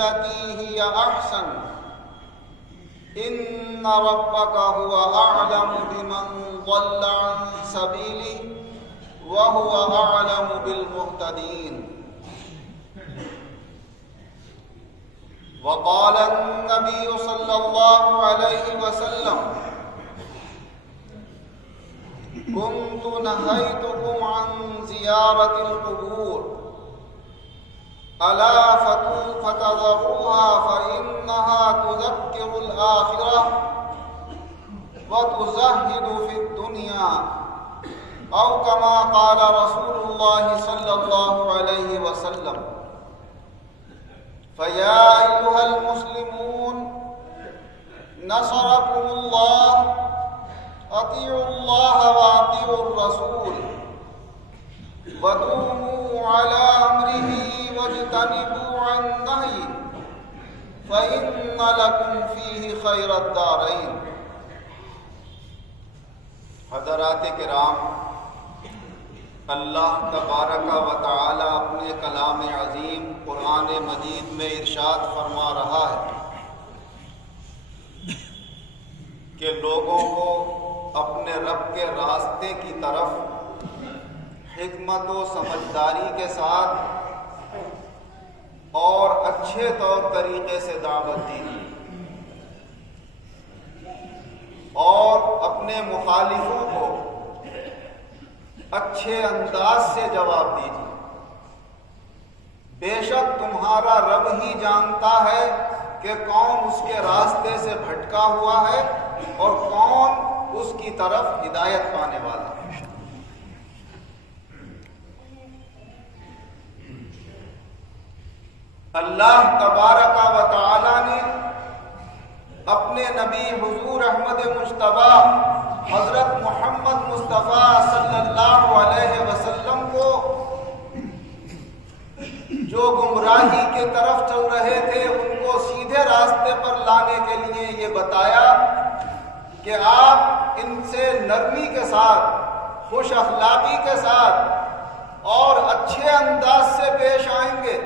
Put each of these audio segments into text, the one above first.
بالتي هي أحسن إن ربك هو أعلم بمن ضل عن سبيله وهو أعلم بالمهتدين. وقال النبي صلى الله عليه وسلم: كنت نهيتكم عن زيارة القبور ألا فتذروها فإنها تذكر الآخرة وتزهد في الدنيا، أو كما قال رسول الله صلى الله عليه وسلم. فيا أيها المسلمون نصركم الله، أطيعوا الله وأطيعوا الرسول ودوموا على أمره واجتنبوا عن نهيه فإن لكم فيه خير الدارين. حضرات کرام، اللہ تبارک و تعالی اپنے کلام عظیم قرآن مجید میں ارشاد فرما رہا ہے کہ لوگوں کو اپنے رب کے راستے کی طرف حکمت و سمجھداری کے ساتھ اور اچھے طور طریقے سے دعوت دیجیے اور اپنے مخالفوں کو اچھے انداز سے جواب دیجیے. بے شک تمہارا رب ہی جانتا ہے کہ کون اس کے راستے سے بھٹکا ہوا ہے اور کون اس کی طرف ہدایت پانے والا ہے. اللہ تبارک و تعالی نے اپنے نبی حضور احمد مجتبی حضرت محمد مصطفیٰ صلی اللہ علیہ وسلم کو جو گمراہی کے طرف چل رہے تھے ان کو سیدھے راستے پر لانے کے لیے یہ بتایا کہ آپ ان سے نرمی کے ساتھ، خوش اخلاقی کے ساتھ اور اچھے انداز سے پیش آئیں گے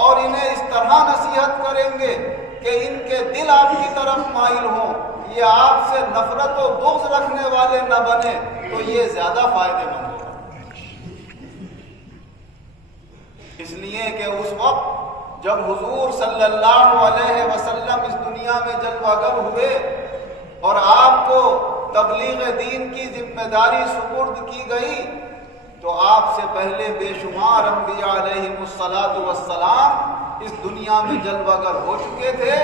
اور انہیں اس طرح نصیحت کریں گے کہ ان کے دل آپ کی طرف مائل ہوں، یہ آپ سے نفرت و بغض رکھنے والے نہ بنے، تو یہ زیادہ فائدہ مند ہوگا. اس لیے کہ اس وقت جب حضور صلی اللہ علیہ وسلم اس دنیا میں جلوہ گر ہوئے اور آپ کو تبلیغ دین کی ذمہ داری سپرد کی گئی، تو آپ سے پہلے بے شمار انبیاء علیہم الصلاۃ والسلام اس دنیا میں جلوہ گر ہو چکے تھے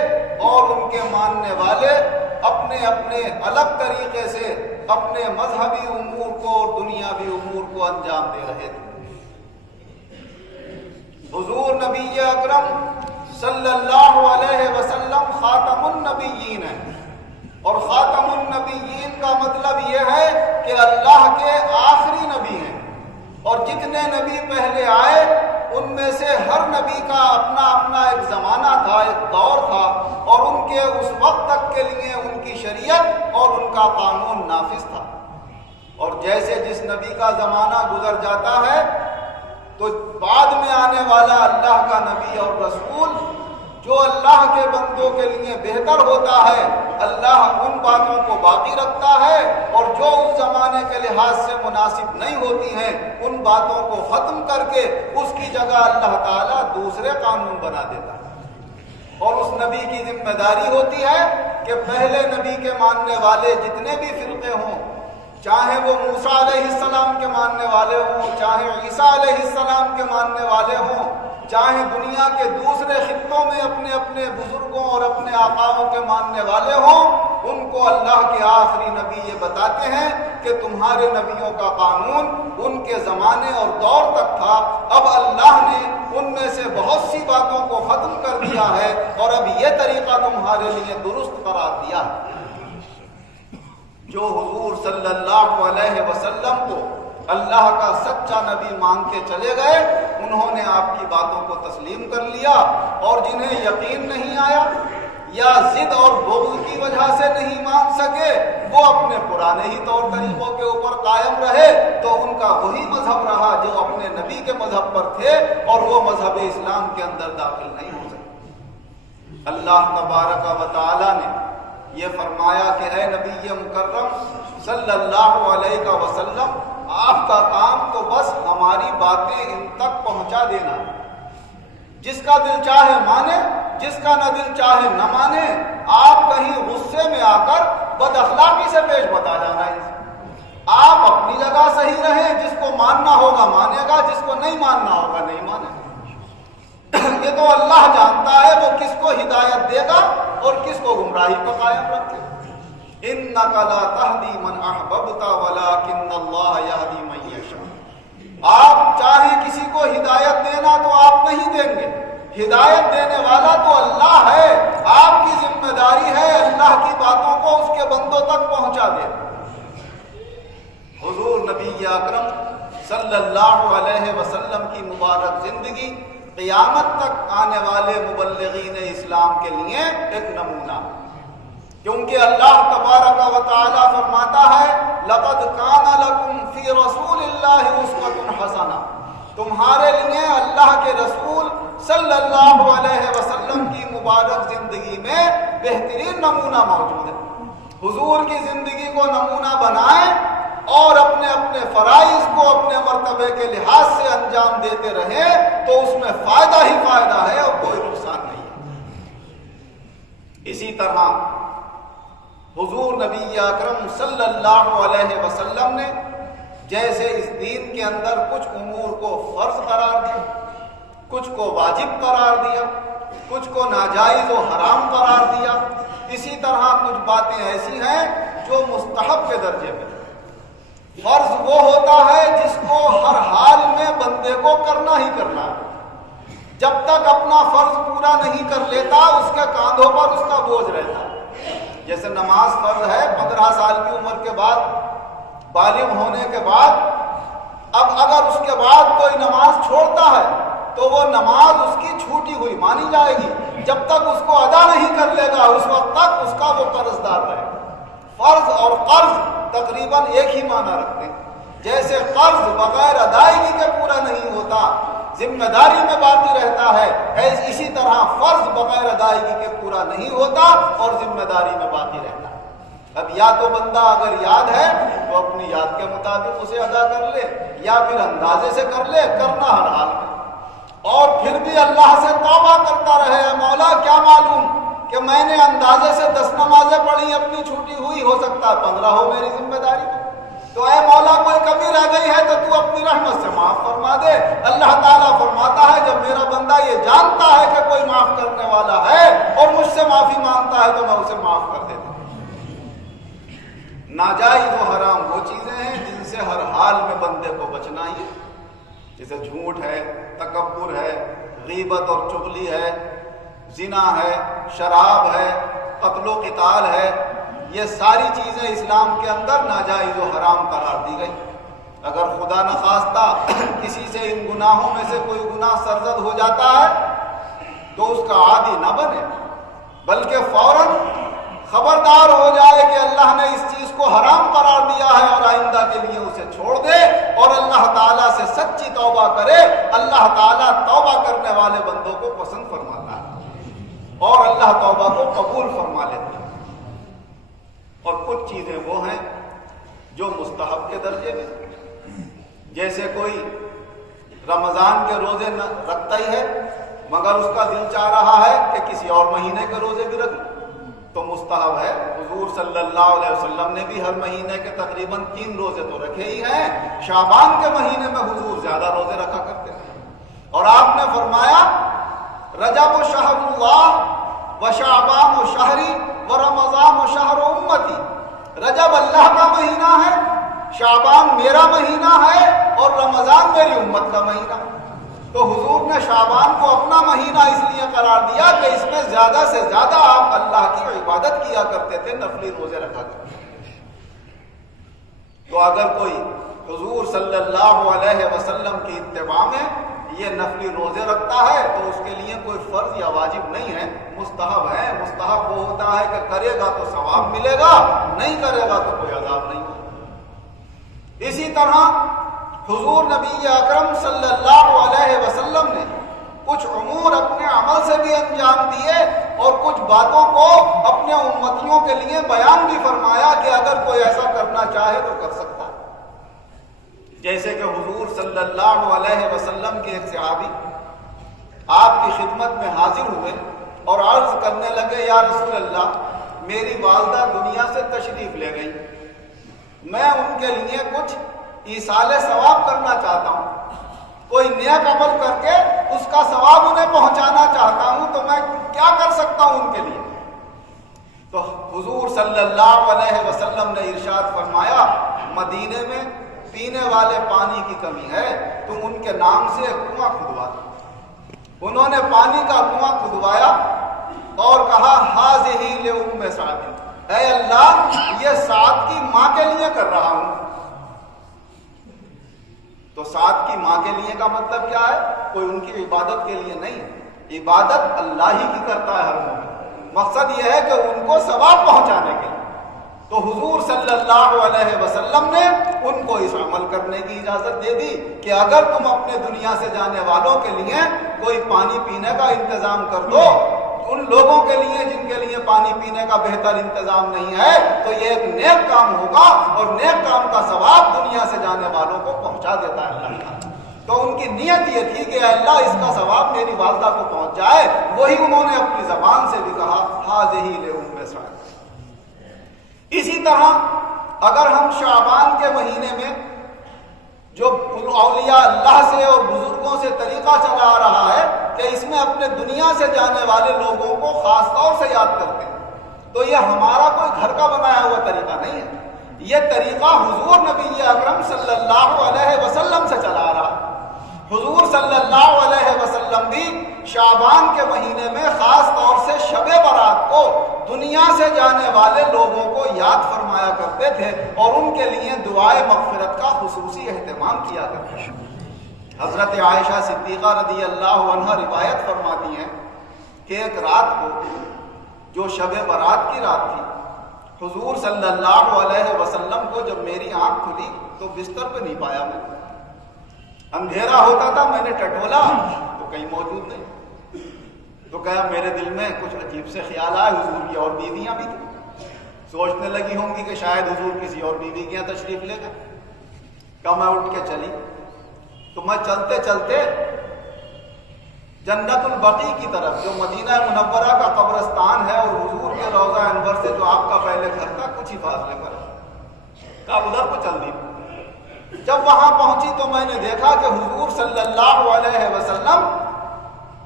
اور ان کے ماننے والے اپنے اپنے الگ طریقے سے اپنے مذہبی امور کو اور دنیاوی امور کو انجام دے رہے تھے. حضور نبی اکرم صلی اللہ علیہ وسلم خاتم النبیین ہیں، اور خاتم النبیین کا مطلب یہ ہے کہ اللہ کے آخری نبی ہیں، اور جتنے نبی پہلے آئے ان میں سے ہر نبی کا اپنا اپنا ایک زمانہ تھا، ایک دور تھا، اور ان کے اس وقت تک کے لیے ان کی شریعت اور ان کا قانون نافذ تھا. اور جیسے جس نبی کا زمانہ گزر جاتا ہے تو بعد میں آنے والا اللہ کا نبی اور رسول جو اللہ کے بندوں کے لیے بہتر ہوتا ہے، اللہ ان باتوں کو باقی رکھتا ہے، اور جو اس زمانے کے لحاظ سے مناسب نہیں ہوتی ہیں ان باتوں کو ختم کر کے اس کی جگہ اللہ تعالیٰ دوسرے قانون بنا دیتا ہے. اور اس نبی کی ذمہ داری ہوتی ہے کہ پہلے نبی کے ماننے والے جتنے بھی فرقے ہوں، چاہے وہ موسیٰ علیہ السلام کے ماننے والے ہوں، چاہے عیسیٰ علیہ السلام کے ماننے والے ہوں، چاہے دنیا کے دوسرے خطوں میں اپنے اپنے بزرگوں اور اپنے آقاؤں کے ماننے والے ہوں، ان کو اللہ کے آخری نبی یہ بتاتے ہیں کہ تمہارے نبیوں کا قانون ان کے زمانے اور دور تک تھا، اب اللہ نے ان میں سے بہت سی باتوں کو ختم کر دیا ہے اور اب یہ طریقہ تمہارے لیے درست قرار دیا ہے. جو حضور صلی اللہ علیہ وسلم کو اللہ کا سچا نبی مان کے چلے گئے، انہوں نے آپ کی باتوں کو تسلیم کر لیا، اور جنہیں یقین نہیں آیا یا ضد اور بغض کی وجہ سے نہیں مان سکے وہ اپنے پرانے ہی طور طریقوں کے اوپر قائم رہے، تو ان کا وہی مذہب رہا جو اپنے نبی کے مذہب پر تھے، اور وہ مذہب اسلام کے اندر داخل نہیں ہو سکے. اللہ تبارک و تعالی نے یہ فرمایا کہ اے نبی مکرم صلی اللہ علیہ وسلم، آپ کا کام تو بس ہماری باتیں ان تک پہنچا دینا، جس کا دل چاہے مانے، جس کا نہ دل چاہے نہ مانے، آپ کہیں غصے میں آ کر بد اخلاقی سے پیش بتا جانا ہے۔ آپ اپنی جگہ صحیح رہیں، جس کو ماننا ہوگا مانے گا، جس کو نہیں ماننا ہوگا نہیں مانے گا۔ یہ تو اللہ جانتا ہے وہ کس کو ہدایت دے گا اور کس کو گمراہی پر قائم رکھے۔ اِنَّكَ لَا تَهْدِي مَنْ أَحْبَبْتَ وَلَكِنَّ اللَّهَ يَهْدِي مَن يَشَاءُ۔ آپ چاہے کسی کو ہدایت دینا تو آپ نہیں دیں گے، ہدایت دینے والا تو اللہ ہے۔ آپ کی ذمہ داری ہے اللہ کی باتوں کو اس کے بندوں تک پہنچا دینا۔ حضور نبی اکرم صلی اللہ علیہ وسلم کی مبارک زندگی قیامت تک آنے والے مبلغین اسلام کے لیے ایک نمونہ، کیونکہ اللہ تبارک و تعالی فرماتا ہے لَقَدْ كَانَ لَكُمْ فِي رَسُولِ اللَّهِ أُسْوَةٌ حَسَنَةٌ، تمہارے لیے اللہ کے رسول صلی اللہ علیہ وسلم کی مبارک زندگی میں بہترین نمونہ موجود ہے۔ حضور کی زندگی کو نمونہ بنائیں اور اپنے اپنے فرائض کو اپنے مرتبے کے لحاظ سے انجام دیتے رہیں تو اس میں فائدہ ہی فائدہ ہے اور کوئی نقصان نہیں ہے۔ اسی طرح حضور نبی اکرم صلی اللہ علیہ وسلم نے جیسے اس دین کے اندر کچھ امور کو فرض قرار دیا، کچھ کو واجب قرار دیا، کچھ کو ناجائز و حرام قرار دیا، اسی طرح کچھ باتیں ایسی ہیں جو مستحب کے درجے میں۔ فرض وہ ہوتا ہے جس کو ہر حال میں بندے کو کرنا ہی کرنا ہے، جب تک اپنا فرض پورا نہیں کر لیتا اس کے کاندھوں پر اس کا بوجھ رہتا ہے۔ جیسے نماز فرض ہے 15 سال کی عمر کے بعد، بالغ ہونے کے بعد، اب اگر اس کے بعد کوئی نماز چھوڑتا ہے تو وہ نماز اس کی چھوٹی ہوئی مانی جائے گی، جب تک اس کو ادا نہیں کر لے گا اس وقت تک اس کا وہ قرض دار رہے گا۔ فرض اور قرض تقریباً ایک ہی معنی رکھتے ہیں۔ جیسے قرض بغیر ادائیگی کے پورا نہیں ہوتا، ذمہ داری میں باقی رہتا ہے، اسی طرح فرض بغیر ادائیگی کے پورا نہیں ہوتا اور ذمہ داری میں باقی رہتا ہے۔ اب یا تو بندہ اگر یاد ہے تو اپنی یاد کے مطابق اسے ادا کر لے، یا پھر اندازے سے کر لے، کرنا ہر حال میں، اور پھر بھی اللہ سے توبہ کرتا رہے، اے مولا کیا معلوم کہ میں نے اندازے سے 10 نمازیں پڑھی، اپنی چھوٹی ہوئی، ہو سکتا ہے 15 ہو میری ذمہ داری میں، تو اے مولا کوئی کمی رہ گئی ہے تو تو اپنی رحمت سے معاف فرما دے۔ اللہ تعالیٰ فرماتا ہے جب میرا بندہ یہ جانتا ہے کہ کوئی معاف کرنے والا ہے اور مجھ سے معافی مانگتا ہے تو میں اسے معاف کر دیتا ہوں۔ ناجائز و حرام وہ چیزیں ہیں جن سے ہر حال میں بندے کو بچنا ہی ہے، جیسے جھوٹ ہے، تکبر ہے، غیبت اور چغلی ہے، زنا ہے، شراب ہے، قتل و قتال ہے، یہ ساری چیزیں اسلام کے اندر ناجائز و حرام قرار دی گئی۔ اگر خدا نخواستہ کسی سے ان گناہوں میں سے کوئی گناہ سرزد ہو جاتا ہے تو اس کا عادی نہ بنے، بلکہ فوراً خبردار ہو جائے کہ اللہ نے اس چیز کو حرام قرار دیا ہے اور آئندہ کے لیے اسے چھوڑ دے اور اللہ تعالیٰ سے سچی توبہ کرے۔ اللہ تعالیٰ توبہ کرنے والے بندوں کو پسند فرماتا ہے اور اللہ توبہ کو قبول فرما لیتا ہے۔ اور کچھ چیزیں وہ ہیں جو مستحب کے درجے میں، جیسے کوئی رمضان کے روزے رکھتا ہی ہے مگر اس کا دل چاہ رہا ہے کہ کسی اور مہینے کے روزے بھی رکھ تو مستحب ہے۔ حضور صلی اللہ علیہ وسلم نے بھی ہر مہینے کے تقریباً 3 روزے تو رکھے ہی ہیں، شعبان کے مہینے میں حضور زیادہ روزے رکھا کرتے ہیں، اور آپ نے فرمایا رجب و شہر اللہ و شعبان و شہری و رمضان و شہر امتی، رجب اللہ کا مہینہ ہے، شعبان میرا مہینہ ہے اور رمضان میری امت کا مہینہ ہے۔ تو حضور نے شعبان کو اپنا مہینہ اس لیے قرار دیا کہ اس میں زیادہ سے زیادہ آپ اللہ کی عبادت کیا کرتے تھے، نفلی روزے رکھا کرتے تھے۔ تو اگر کوئی حضور صلی اللہ علیہ وسلم کی اتباع میں یہ نفلی روزے رکھتا ہے تو اس کے لیے کوئی فرض یا واجب نہیں ہے، مستحب ہے۔ مستحب وہ ہوتا ہے کہ کرے گا تو ثواب ملے گا، نہیں کرے گا تو کوئی عذاب نہیں ہوگا۔ اسی طرح حضور نبی اکرم صلی اللہ علیہ وسلم نے کچھ امور اپنے عمل سے بھی انجام دیے اور کچھ باتوں کو اپنے امتیوں کے لیے بیان بھی فرمایا کہ اگر کوئی ایسا کرنا چاہے تو کر سکتا ہے۔ جیسے کہ حضور صلی اللہ علیہ وسلم کے ایک صحابی آپ کی خدمت میں حاضر ہوئے اور عرض کرنے لگے، یا رسول اللہ، میری والدہ دنیا سے تشریف لے گئی، میں ان کے لیے کچھ ایصال ثواب کرنا چاہتا ہوں، کوئی نیک عمل کر کے اس کا ثواب انہیں پہنچانا چاہتا ہوں، تو میں کیا کر سکتا ہوں ان کے لیے؟ تو حضور صلی اللہ علیہ وسلم نے ارشاد فرمایا، مدینے میں پینے والے پانی کی کمی ہے، تم ان کے نام سے ایک کنواں کھدوا دو۔ انہوں نے پانی کا کنواں کھدوایا اور کہا، ہاذہ لأم سعد، اے اللہ یہ سعد کی ماں کے لیے کر رہا ہوں۔ تو سعد کی ماں کے لیے کا مطلب کیا ہے؟ کوئی ان کی عبادت کے لیے نہیں، عبادت اللہ ہی کی کرتا ہے ہر مومن، مقصد یہ ہے کہ ان کو ثواب پہنچانے کے لیے۔ تو حضور صلی اللہ علیہ وسلم نے ان کو اس عمل کرنے کی اجازت دے دی کہ اگر تم اپنے دنیا سے جانے والوں کے لیے کوئی پانی پینے کا انتظام کر دو، ان لوگوں کے لیے جن کے لیے پانی پینے کا بہتر انتظام نہیں ہے، تو یہ ایک نیک کام ہوگا اور نیک کام کا ثواب دنیا سے جانے والوں کو پہنچا دیتا ہے اللہ تعالیٰ۔ تو ان کی نیت یہ تھی کہ اللہ اس کا ثواب میری والدہ کو پہنچ جائے، وہی انہوں نے اپنی زبان سے بھی کہا، ہاذہ لأم سعد۔ اسی طرح اگر ہم شعبان کے مہینے میں جو اولیاء اللہ سے اور بزرگوں سے طریقہ چلا آ رہا ہے کہ اس میں اپنے دنیا سے جانے والے لوگوں کو خاص طور سے یاد کرتے ہیں، تو یہ ہمارا کوئی گھر کا بنایا ہوا طریقہ نہیں ہے، یہ طریقہ حضور نبی اکرم صلی اللہ علیہ وسلم سے چلا آ رہا ہے۔ حضور صلی اللہ علیہ وسلم بھی شعبان کے مہینے میں خاص طور سے شب برات کو دنیا سے جانے والے لوگوں کو یاد فرمایا کرتے تھے اور ان کے لیے دعائے مغفرت کا خصوصی اہتمام کیا کرتے تھے۔ حضرت عائشہ صدیقہ رضی اللہ عنہا روایت فرماتی ہیں کہ ایک رات کو جو شب برات کی رات تھی، حضور صلی اللہ علیہ وسلم کو جب میری آنکھ کھلی تو بستر پہ نہیں پایا میں، اندھیرا ہوتا تھا، میں نے ٹٹولا تو کہیں موجود نہیں، تو کہا میرے دل میں کچھ عجیب سے خیال آئے، حضور کی اور بیویاں بھی تھیں، سوچنے لگی ہوں گی کہ شاید حضور کسی اور بیوی کے یہاں تشریف لے گئے۔ کہا میں اٹھ کے چلی، تو میں چلتے چلتے جنت البقیع کی طرف جو مدینہ منورہ کا قبرستان ہے اور حضور کے روضہ انور سے جو آپ کا پہلے گھر تھا کچھ ہی فاصلے پر، کہا ادھر کو چل دی۔ جب وہاں پہنچی تو میں نے دیکھا کہ حضور صلی اللہ علیہ وسلم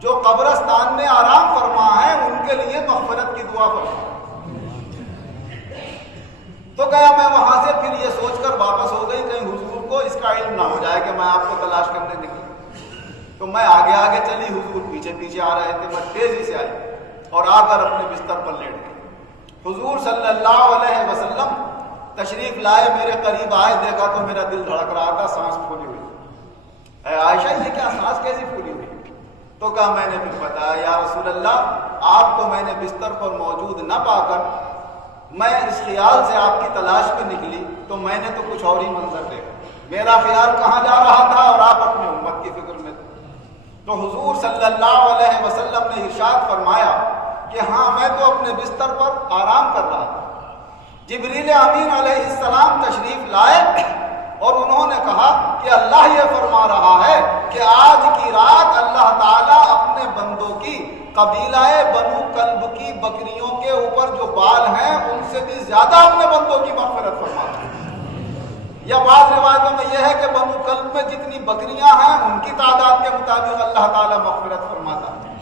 جو قبرستان میں آرام فرما ہے ان کے لیے مغفرت کی دعا فرما۔ تو گیا میں وہاں سے پھر یہ سوچ کر واپس ہو گئی کہیں حضور کو اس کا علم نہ ہو جائے کہ میں آپ کو تلاش کرنے نکلی، تو میں آگے آگے چلی، حضور پیچھے پیچھے آ رہے تھے، میں تیزی سے آئی اور آ کر اپنے بستر پر لیٹ گئی۔ حضور صلی اللہ علیہ وسلم تشریف لائے، میرے قریب آئے، دیکھا تو میرا دل دھڑک رہا تھا، سانس پھولی ہوئی۔ اے عائشہ یہ کیا سانس کیسی پھولی ہوئی؟ تو کہا میں نے پھر بتایا، یا رسول اللہ آپ کو میں نے بستر پر موجود نہ پا کر میں اس خیال سے آپ کی تلاش میں نکلی تو میں نے تو کچھ اور ہی منظر دیکھا، میرا خیال کہاں جا رہا تھا اور آپ اپنی امت کی فکر میں تھے۔ تو حضور صلی اللہ علیہ وسلم نے ارشاد فرمایا کہ ہاں میں تو اپنے بستر پر آرام کر رہا تھا، جبریل امین علیہ السلام تشریف لائے اور انہوں نے کہا کہ اللہ یہ فرما رہا ہے کہ آج کی رات اللہ تعالیٰ اپنے بندوں کی قبیلہ بنو کلب کی بکریوں کے اوپر جو بال ہیں ان سے بھی زیادہ اپنے بندوں کی مغفرت فرماتا ہے۔ یا بعض روایتوں میں یہ ہے کہ بنو کلب میں جتنی بکریاں ہیں ان کی تعداد کے مطابق اللہ تعالیٰ مغفرت فرماتا ہے۔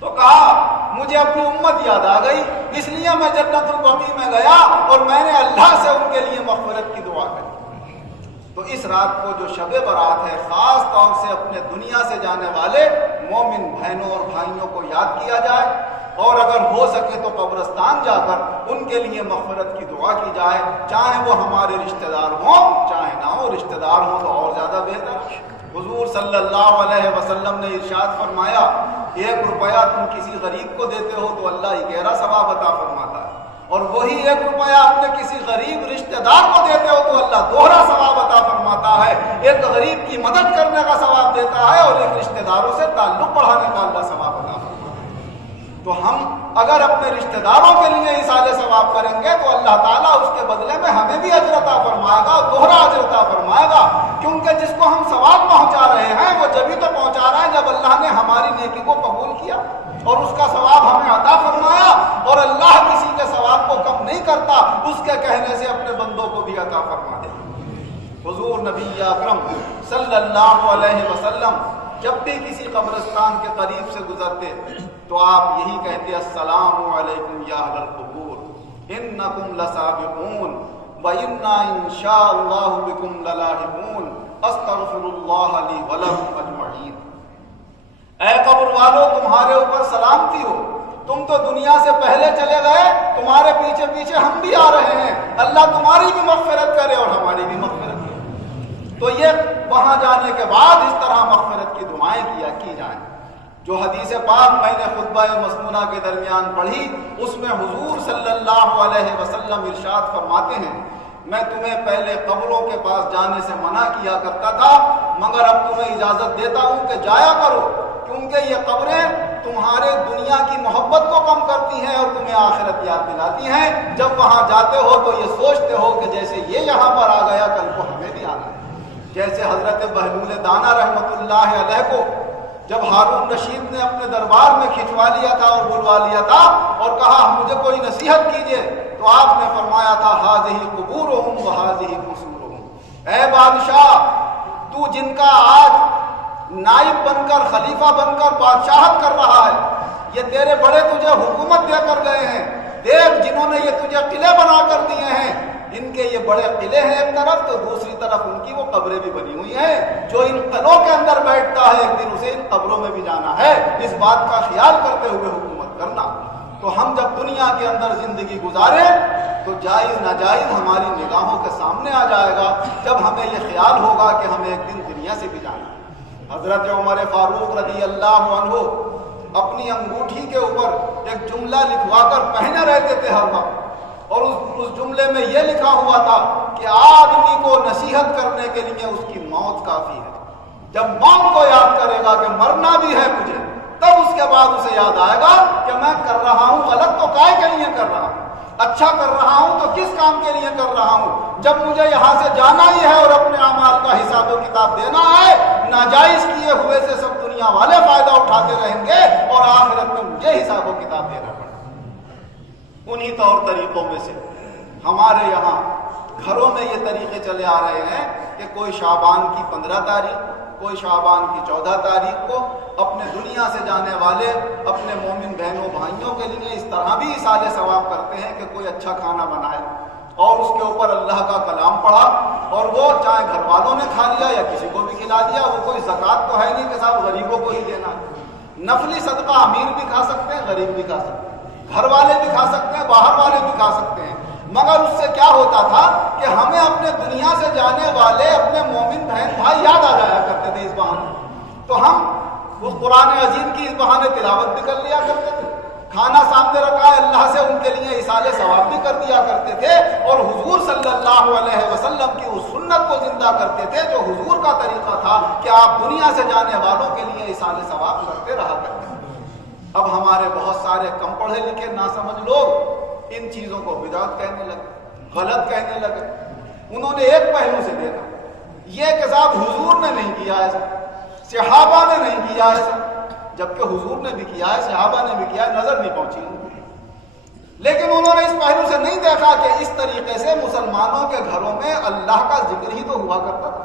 تو کہا مجھے اپنی امت یاد آ گئی، اس لیے میں جنت البقیع میں گیا اور میں نے اللہ سے ان کے لیے مغفرت کی دعا کری۔ تو اس رات کو جو شب برات ہے خاص طور سے اپنے دنیا سے جانے والے مومن بہنوں اور بھائیوں کو یاد کیا جائے اور اگر ہو سکے تو قبرستان جا کر ان کے لیے مغفرت کی دعا کی جائے، چاہے وہ ہمارے رشتہ دار ہوں چاہے نہ ہو، رشتہ دار ہوں تو اور زیادہ بہتر۔ حضور صلی اللہ علیہ وسلم نے ارشاد فرمایا 1 روپیہ تم کسی غریب کو دیتے ہو تو اللہ 11 ثواب عطا فرماتا ہے، اور وہی 1 روپیہ اپنے کسی غریب رشتہ دار کو دیتے ہو تو اللہ 2 ثواب عطا فرماتا ہے، ایک غریب کی مدد کرنے کا ثواب دیتا ہے اور ایک رشتہ داروں سے تعلق بڑھانے کا اللہ ثواب عطا فرماتا ہے۔ تو ہم اگر اپنے رشتہ داروں کے لیے ایصال ثواب کریں گے تو اللہ تعالیٰ اس کے بدلے میں ہمیں بھی اجر عطا فرمائے گا، دوہرا اجر عطا فرمائے گا، کیونکہ جس کو ہم ثواب پہنچا رہے ہیں وہ جبھی تو پہنچا رہا ہے جب اللہ نے ہماری نیکی کو قبول کیا اور اس کا ثواب ہمیں عطا فرمایا، اور اللہ کسی کے ثواب کو کم نہیں کرتا، اس کے کہنے سے اپنے بندوں کو بھی عطا فرما دے۔ حضور نبی اکرم صلی اللہ علیہ وسلم جب بھی کسی قبرستان کے قریب سے گزرتے تو آپ یہی کہتے السلام علیکم یا اہل القبور انکم لسابقون وَإِنَّا إِن شَاءَ اللَّهُ بِكُمْ لَلَاحِقُونَ أَسْتَغْفِرُ اللَّهَ لِي وَلَكُمْ أَجْمَعِينَ۔ اے قبر والو، تمہارے اوپر سلامتی ہو، تم تو دنیا سے پہلے چلے گئے، تمہارے پیچھے پیچھے ہم بھی آ رہے ہیں، اللہ تمہاری بھی مغفرت کرے اور ہماری بھی مغفرت کرے۔ تو یہ وہاں جانے کے بعد اس طرح مغفرت کی دعائیں کی جائیں۔ جو حدیث پاک میں نے خطبہ مسنونہ کے درمیان پڑھی، اس میں حضور صلی اللہ علیہ وسلم ارشاد فرماتے ہیں میں تمہیں پہلے قبروں کے پاس جانے سے منع کیا کرتا تھا، مگر اب تمہیں اجازت دیتا ہوں کہ جایا کرو، کیونکہ یہ قبریں تمہارے دنیا کی محبت کو کم کرتی ہیں اور تمہیں آخرت یاد دلاتی ہیں۔ جب وہاں جاتے ہو تو یہ سوچتے ہو کہ جیسے یہ یہاں پر آ گیا کل کو ہمیں بھی آنا ہے۔ جیسے حضرت بہلول دانا رحمۃ اللہ علیہ کو جب ہارون رشید نے اپنے دربار میں کھنچوا لیا تھا اور بلوا لیا تھا اور کہا مجھے کوئی نصیحت کیجیے، تو آپ نے فرمایا تھا ہذہ قبورہم وہذہ قصورہم، اے بادشاہ تو جن کا آج نائب بن کر، خلیفہ بن کر بادشاہت کر رہا ہے، یہ تیرے بڑے تجھے حکومت دے کر گئے ہیں، دیکھ جنہوں نے یہ تجھے قلعے بنا کر دیے ہیں، ان کے یہ بڑے قلعے ہیں ایک طرف، تو دوسری طرف ان کی وہ قبریں بھی بنی ہوئی ہیں، جو ان قلعوں کے اندر بیٹھتا ہے ایک دن اسے ان قبروں میں بھی جانا ہے، اس بات کا خیال کرتے ہوئے حکومت کرنا۔ تو ہم جب دنیا کے اندر زندگی گزاریں تو جائز ناجائز ہماری نگاہوں کے سامنے آ جائے گا، جب ہمیں یہ خیال ہوگا کہ ہمیں ایک دن دنیا سے بھی جانا ہے۔ حضرت عمر فاروق رضی اللہ عنہ اپنی انگوٹھی کے اوپر ایک جملہ لکھوا کر پہنے رہتے تھے ہر وقت، اور اس جملے میں یہ لکھا ہوا تھا کہ آدمی کو نصیحت کرنے کے لیے اس کی موت کافی ہے۔ جب موت کو یاد کرے گا کہ مرنا بھی ہے مجھے، تب اس کے بعد اسے یاد آئے گا کہ میں کر رہا ہوں غلط تو کائے کے لیے کر رہا ہوں، اچھا کر رہا ہوں تو کس کام کے لیے کر رہا ہوں۔ جب مجھے یہاں سے جانا ہی ہے اور اپنے اعمال کا حساب و کتاب دینا ہے، ناجائز کیے ہوئے سے سب دنیا والے فائدہ اٹھاتے رہیں گے اور آخرت میں مجھے حساب و کتاب دینا پڑے۔ انہی طور طریقوں میں سے ہمارے یہاں گھروں میں یہ طریقے چلے آ رہے ہیں کہ کوئی شعبان کی 15 تاریخ، کوئی شعبان کی 14 تاریخ کو اپنے دنیا سے جانے والے اپنے مومن بہنوں بھائیوں کے لیے اس طرح بھی ایصال ثواب کرتے ہیں کہ کوئی اچھا کھانا بنائے اور اس کے اوپر اللہ کا کلام پڑھا، اور وہ چاہے گھر والوں نے کھا لیا یا کسی کو بھی کھلا دیا، وہ کوئی زکوٰۃ تو ہے نہیں کہ صاحب غریبوں کو ہی دینا ہے۔ نفلی صدقہ امیر بھی کھا سکتے ہیں، غریب بھی کھا سکتے ہیں، گھر والے بھی کھا سکتے ہیں، باہر والے بھی کھا سکتے ہیں، مگر اس سے کیا ہوتا تھا کہ ہمیں اپنے دنیا سے جانے والے اپنے مومن بہن بھائی یاد آ جایا کرتے تھے اس بہانے، تو ہم اس قرآن عظیم کی اس بہانے تلاوت بھی کر لیا کرتے تھے، کھانا سامنے رکھا ہے اللہ سے ان کے لیے ایصال ثواب بھی کر دیا کرتے تھے، اور حضور صلی اللہ علیہ وسلم کی اس سنت کو زندہ کرتے تھے جو حضور کا طریقہ تھا کہ آپ دنیا سے جانے والوں کے لیے ایصال ثواب کرتے رہا کرتے تھے۔ اب ہمارے بہت سارے کم پڑھے لکھے ناسمجھ لوگ ان چیزوں کو بدعت کہنے لگے، غلط کہنے لگے۔ انہوں نے ایک پہلو سے دیکھا یہ کہ صاحب حضور نے نہیں کیا ایسا، صحابہ نے نہیں کیا ایسا، جبکہ حضور نے بھی کیا ہے، صحابہ نے بھی کیا ہے، نظر نہیں پہنچی ان کو۔ لیکن انہوں نے اس پہلو سے نہیں دیکھا کہ اس طریقے سے مسلمانوں کے گھروں میں اللہ کا ذکر ہی تو ہوا کرتا تھا،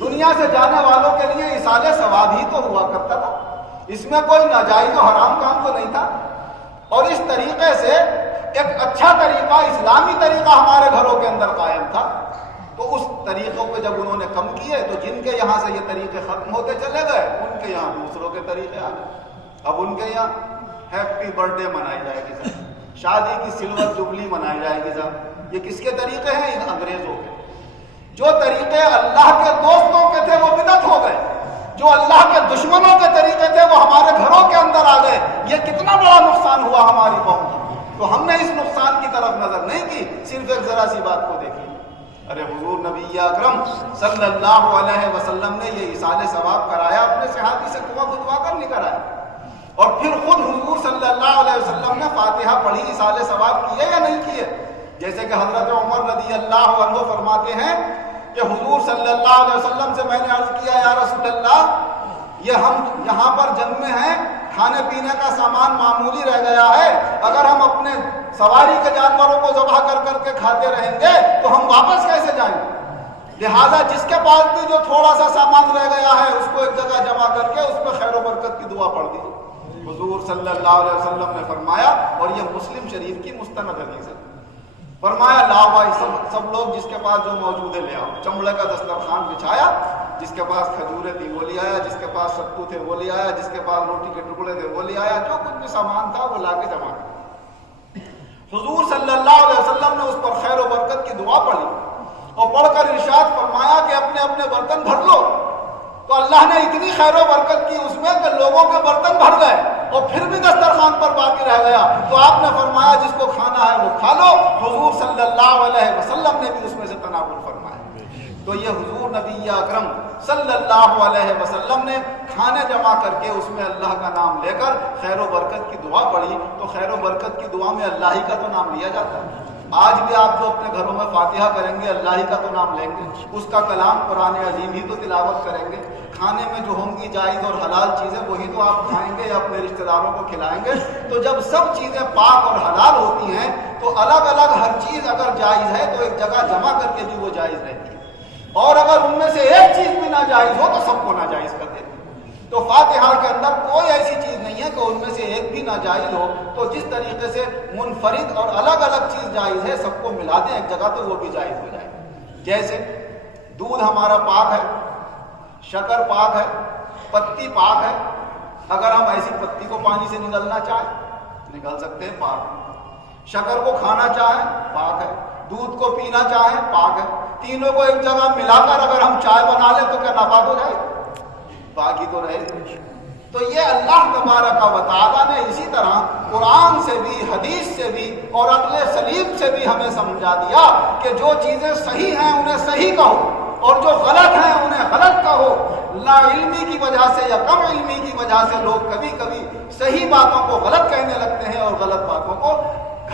دنیا سے جانے والوں کے لیے ایصال ثواب ہی تو ہوا کرتا تھا، اس میں کوئی ناجائز و حرام کام تو نہیں تھا۔ اور اس طریقے سے ایک اچھا طریقہ، اسلامی طریقہ ہمارے گھروں کے اندر قائم تھا، تو اس طریقوں پہ جب انہوں نے کم کیے تو جن کے یہاں سے یہ طریقے ختم ہوتے چلے گئے ان کے یہاں دوسروں کے طریقے آ گئے۔ اب ان کے یہاں ہیپی برتھ ڈے منائی جائے گی صاحب، شادی کی سلور جبلی منائی جائے گی صاحب، یہ کس کے طریقے ہیں؟ ان انگریزوں کے۔ جو طریقے اللہ کے دوستوں کے تھے وہ بدعت ہو گئے، جو اللہ کے دشمنوں کے طریقے تھے وہ ہمارے گھروں کے اندر آ گئے۔ یہ کتنا بڑا نقصان ہوا ہماری قوم کا، تو ہم نے اس نقصان کی طرف نظر نہیں کی، صرف ایک ذرا سی بات کو دیکھی۔ ارے حضور نبی اکرم صلی اللہ علیہ وسلم نے یہ ایصال ثواب کرایا، اپنے صحابی سے کنواں کھدوا کر نہیں کرایا، اور پھر خود حضور صلی اللہ علیہ وسلم وسلم نے فاتحہ پڑھی ایصال ثواب کیے یا نہیں کیے؟ جیسے کہ حضرت عمر رضی اللہ عنہ فرماتے ہیں کہ حضور صلی اللہ علیہ وسلم سے میں نے عرض کیا یا رسول اللہ یہ ہم یہاں پر جنگ میں ہیں، کھانے پینے کا سامان معمولی رہ گیا ہے، اگر ہم اپنے سواری کے جانوروں کو ذبح کر کر کے کھاتے رہیں گے تو ہم واپس کیسے جائیں گے؟ لہٰذا جس کے پاس بھی جو تھوڑا سا سامان رہ گیا ہے اس کو ایک جگہ جمع کر کے اس پہ خیر و برکت کی دعا پڑھ دیجیے۔ حضور صلی اللہ علیہ وسلم نے فرمایا، اور یہ مسلم شریف کی مستند حدیث ہے، فرمایا لاؤ بھائی سب لوگ جس کے پاس جو موجود ہے لے آؤ۔ چمڑے کا دسترخوان بچھایا، جس کے پاس کھجورے تھی وہ لے آیا، جس کے پاس ستو تھے وہ لے آیا، جس کے پاس روٹی کے ٹکڑے تھے وہ لے آیا، جو کچھ بھی سامان تھا وہ لا کے جمع کیا۔ حضور صلی اللہ علیہ وسلم نے اس پر خیر و برکت کی دعا پڑھی اور پڑھ کر ارشاد فرمایا کہ اپنے اپنے برتن بھر لو۔ تو اللہ نے اتنی خیر و برکت کی اس میں کہ لوگوں کے برتن بھر گئے اور پھر بھی دسترخوان پر باقی رہ گیا، تو آپ نے فرمایا جس کو کھانا ہے وہ کھا لو۔ حضور صلی اللہ علیہ وسلم نے بھی اس میں سے تناول فرمایا۔ تو یہ حضور نبی اکرم صلی اللہ علیہ وسلم نے کھانے جمع کر کے اس میں اللہ کا نام لے کر خیر و برکت کی دعا پڑھی، تو خیر و برکت کی دعا میں اللہ ہی کا تو نام لیا جاتا ہے۔ آج بھی آپ جو اپنے گھروں میں فاتحہ کریں گے اللہ ہی کا تو نام لیں گے، اس کا کلام قرآن عظیم ہی تو تلاوت کریں گے۔ کھانے میں جو ہوں گی جائز اور حلال چیزیں وہی تو آپ کھائیں گے یا اپنے رشتہ داروں کو کھلائیں گے۔ تو جب سب چیزیں پاک اور حلال ہوتی ہیں تو الگ الگ ہر چیز اگر جائز ہے تو ایک جگہ جمع کر کے بھی وہ جائز رہتی ہے، اور اگر ان میں سے ایک چیز بھی ناجائز ہو تو سب کو ناجائز کر دیتی ہے۔ تو فاتحہ کے اندر کوئی ایسی چیز نہیں ہے کہ ان میں سے ایک بھی ناجائز ہو، تو جس طریقے سے منفرد اور الگ الگ چیز جائز ہے سب کو ملا دیں ایک جگہ تو وہ بھی جائز ہو جائے۔ جیسے دودھ ہمارا پاک ہے، شکر پاک ہے، پتی پاک ہے، اگر ہم ایسی پتی کو پانی سے نگلنا چاہیں نگل سکتے ہیں، پاک۔ شکر کو کھانا چاہیں پاک ہے، دودھ کو پینا چاہیں پاک ہے۔ تینوں کو ایک جگہ ملا کر اگر ہم چائے بنا لیں تو کیا ناپاک ہو جائے؟ باقی تو رہے۔ تو یہ اللہ تبارک و تعالیٰ نے اسی طرح قرآن سے بھی حدیث سے بھی اور عقل سلیم سے بھی ہمیں سمجھا دیا کہ جو چیزیں صحیح ہیں انہیں صحیح کہو اور جو غلط ہیں انہیں غلط کہو۔ لا علمی کی وجہ سے یا کم علمی کی وجہ سے لوگ کبھی کبھی صحیح باتوں کو غلط کہنے لگتے ہیں اور غلط باتوں کو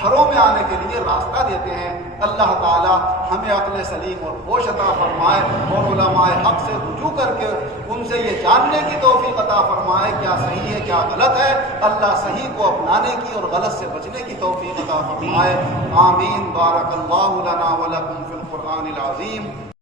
گھروں میں آنے کے لیے راستہ دیتے ہیں۔ اللہ تعالی ہمیں عقل سلیم اور ہوش عطا فرمائے اور علماء حق سے رجوع کر کے ان سے یہ جاننے کی توفیق عطا فرمائے کیا صحیح ہے کیا غلط ہے۔ اللہ صحیح کو اپنانے کی اور غلط سے بچنے کی توفیق عطا فرمائے۔ آمین۔ بارک اللہ لنا ولکم فی القرآن العظیم۔